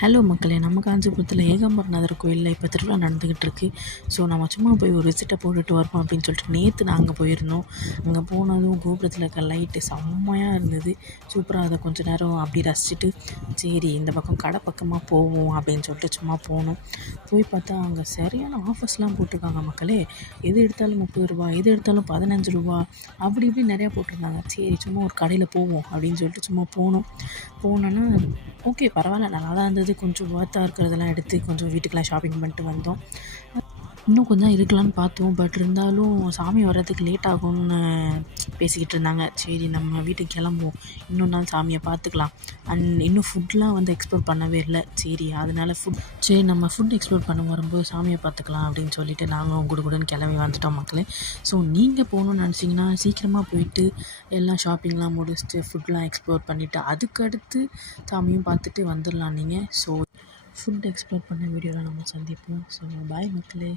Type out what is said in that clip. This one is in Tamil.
ஹலோ மக்களே, நம்ம காஞ்சிபுரத்தில் ஏகாம்பரநாதர் கோயிலில் இப்போ திருவிழா நடந்துக்கிட்டு இருக்கு. ஸோ நம்ம சும்மா போய் ஒரு விசிட்டை போட்டுட்டு வருவோம் அப்படின்னு சொல்லிட்டு நேற்று நாங்கள் போயிருந்தோம். அங்கே போனதும் கோபுரத்தில் இருக்க லைட்டு செம்மையாக இருந்தது. சூப்பராக அதை கொஞ்சம் நேரம் அப்படி ரசிச்சுட்டு சரி இந்த பக்கம் கடை பக்கமாக போவோம் அப்படின்னு சொல்லிட்டு சும்மா போனோம். போய் பார்த்தா அங்கே சரியான ஆஃபர்ஸ்லாம் போட்டிருக்காங்க மக்களே. எது எடுத்தாலும் 30 ரூபா, எது எடுத்தாலும் 15 ரூபா, அப்படி இப்படி நிறையா போட்டிருந்தாங்க. சரி சும்மா ஒரு கடையில் போவோம் அப்படின்னு சொல்லிட்டு சும்மா போனோன்னா ஓகே பரவாயில்ல, நல்லா தான் இருந்தது. கொஞ்சம் ஒர்த்தாக இருக்கிறதெல்லாம் எடுத்து கொஞ்சம் வீட்டுக்கெலாம் ஷாப்பிங் பண்ணிட்டு வந்தோம். இன்னும் கொஞ்சம் இருக்கலான்னு பார்த்தோம். பட் இருந்தாலும் சாமி வர்றதுக்கு லேட் ஆகும்னு பேசிக்கிட்டு இருந்தாங்க. சரி நம்ம வீட்டுக்கு கிளம்புவோம், இன்னொரு நாள் சாமியை பார்த்துக்கலாம். இன்னும் ஃபுட்லாம் எக்ஸ்ப்ளோர் பண்ணவே இல்லை. சரி அதனால் சரி நம்ம ஃபுட் எக்ஸ்ப்ளோர் பண்ண வரும்போது சாமியை பார்த்துக்கலாம் அப்படின்னு சொல்லிட்டு நாங்களும் குடுகுடுன்னு கிளம்பி வந்துட்டோம் மக்களே. ஸோ நீங்கள் போகணுன்னு நினச்சிங்கன்னா சீக்கிரமாக போயிட்டு எல்லாம் ஷாப்பிங்லாம் முடிச்சுட்டு ஃபுட்லாம் எக்ஸ்ப்ளோர் பண்ணிவிட்டு அதுக்கடுத்து சாமியும் பார்த்துட்டு வந்துடலாம் நீங்கள். ஸோ ஃபுட் எக்ஸ்ப்ளோர் பண்ண வீடியோவில் நம்ம சந்திப்போம். ஸோ பாய் மக்களே.